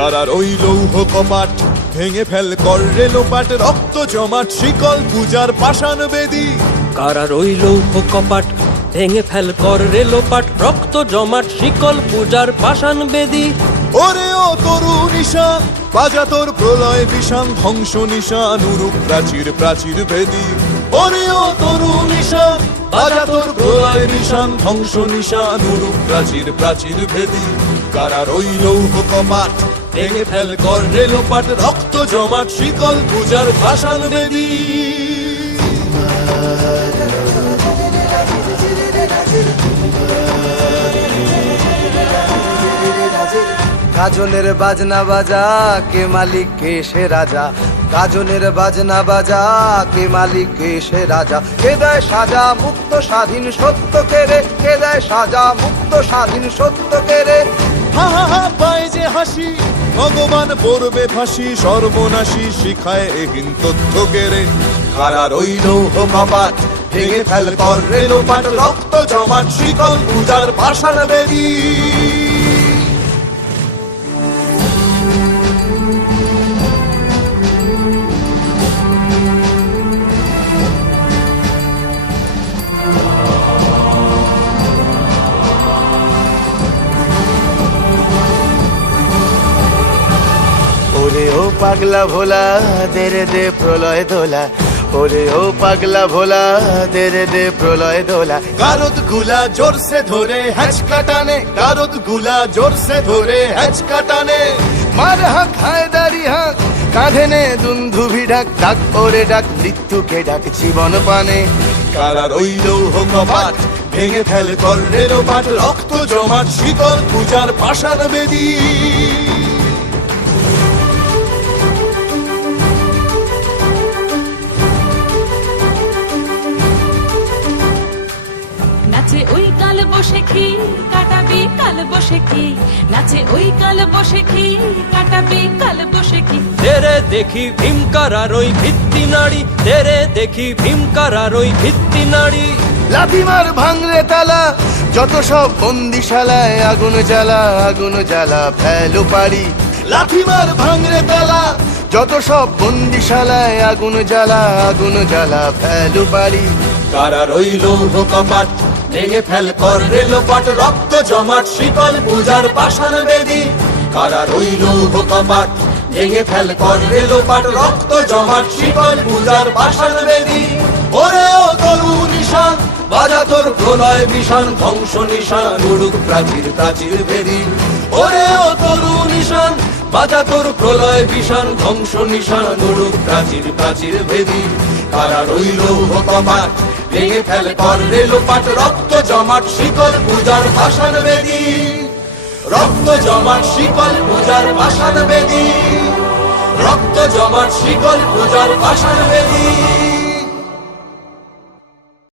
কারার ওই লৌহ কপাট ভেঙে ফেল কর রে লোপাট, রক্ত জমাট শিকল পূজার পাষাণ বেদী। কারার ওই লৌহ কপাট ভেঙে ফেল কর রে লোপাট, রক্ত জমাট শিকল পূজার পাষাণ বেদী। ওরে ও তরু নিশান বাজা তোর প্রলয় বিষান, ধ্বংস নিশান উরুক প্রাচীর প্রাচীর ভেদী। ওরে ও তরু নিশান বাজা তোর প্রলয় নিশান, ধ্বংস নিশান উরুক প্রাচীর প্রাচীর ভেদী। কারার ওই লৌহ কপাট ভেঙে ফেল কর রে লোপাট, রক্ত জমাট শিকল পূজার পাষাণ বেদী। গাজনের বাজনা বাজা, কে মালিক কে সে রাজা। গাজনের বাজনা বাজা, কে মালিক কে সে রাজা। কে দেয় সাজা মুক্ত স্বাধীন সত্য কেড়ে, কে দেয় সাজা মুক্ত স্বাধীন সত্য কেড়ে। হা হা হা পায় যে হাসি, ভগবান পড়বে ফাঁসি, সর্বনাশী শিখায় এহীন তথ্য কেড়ে। কারার ওই লৌহ কপাট ভেঙে ফেল কর রে লোপাট, রক্ত জমাট শিকল পূজার পাষাণ বেদী। ওরে ও পাগলা ভোলা দে রে দে প্রলয় দোলা। ওরে ও পাগলা ভোলা দে রে দে প্রলয় দোলা। গারদ গুলা জোরসে ধরে হ্যাচকা টানে, গারদ গুলা জোরসে ধরে হ্যাচকা টানে। মার হাক হায়দারি হাক, কাঁধে নে দুন্ধুভি ডাক। ডাক ওরে ডাক মৃত্যুকে ডাক জীবন পানে। কারার ওই লৌহ কপাট ভেঙে ফেল কর রে লোপাট, রক্ত জমাট শিকল পূজার পাষাণ বেদী। নাচে ওই কাল বসে খি কাটাবি কাল বসে খি, নাচে ওই কাল বসে খি কাটাবি কাল বসে খি। তেরে দেখি ভীমকারার ওই ভিত্তি নাড়ি, তেরে দেখি ভীমকারার ওই ভিত্তি নাড়ি। লাথি মার ভাঙরে তালা, যত সব বন্দিশালায় আগুন জ্বালা আগুন জ্বালা ফেলো পারি। লাথি মার ভাঙরে তালা, যত সব বন্দিশালায় আগুন জ্বালা আগুন জ্বালা ফেলো পারি। কারার ওই লৌহ কপাট ভেঙে ফেল কর রে লোপাট, রক্ত জমাট শিকল পূজার পাষাণ বেদী। কারার ওই লৌহ কপাট ভেঙে ফেল কর রে লোপাট, রক্ত জমাট শিকল পূজার পাষাণ বেদী। ওরে ও তরু নিশান বাজা তোর প্রলয় বিষান, ধ্বংস নিশান উড়ুক প্রাচীর প্রাচীর ভেদী। ওরে ও তরু নিশান বাজা তোর প্রলয় বিষান, ধ্বংস নিশান উড়ুক প্রাচীর প্রাচীর ভেদী। কারার ওই লৌহ কপাট ভেঙে ফেল কর রে লোপাট, রক্ত জমাট শিকল পূজার পাষাণ বেদী। রক্ত জমাট শিকল পূজার পাষাণ বেদী, রক্ত জমাট শিকল পূজার পাষাণ বেদী।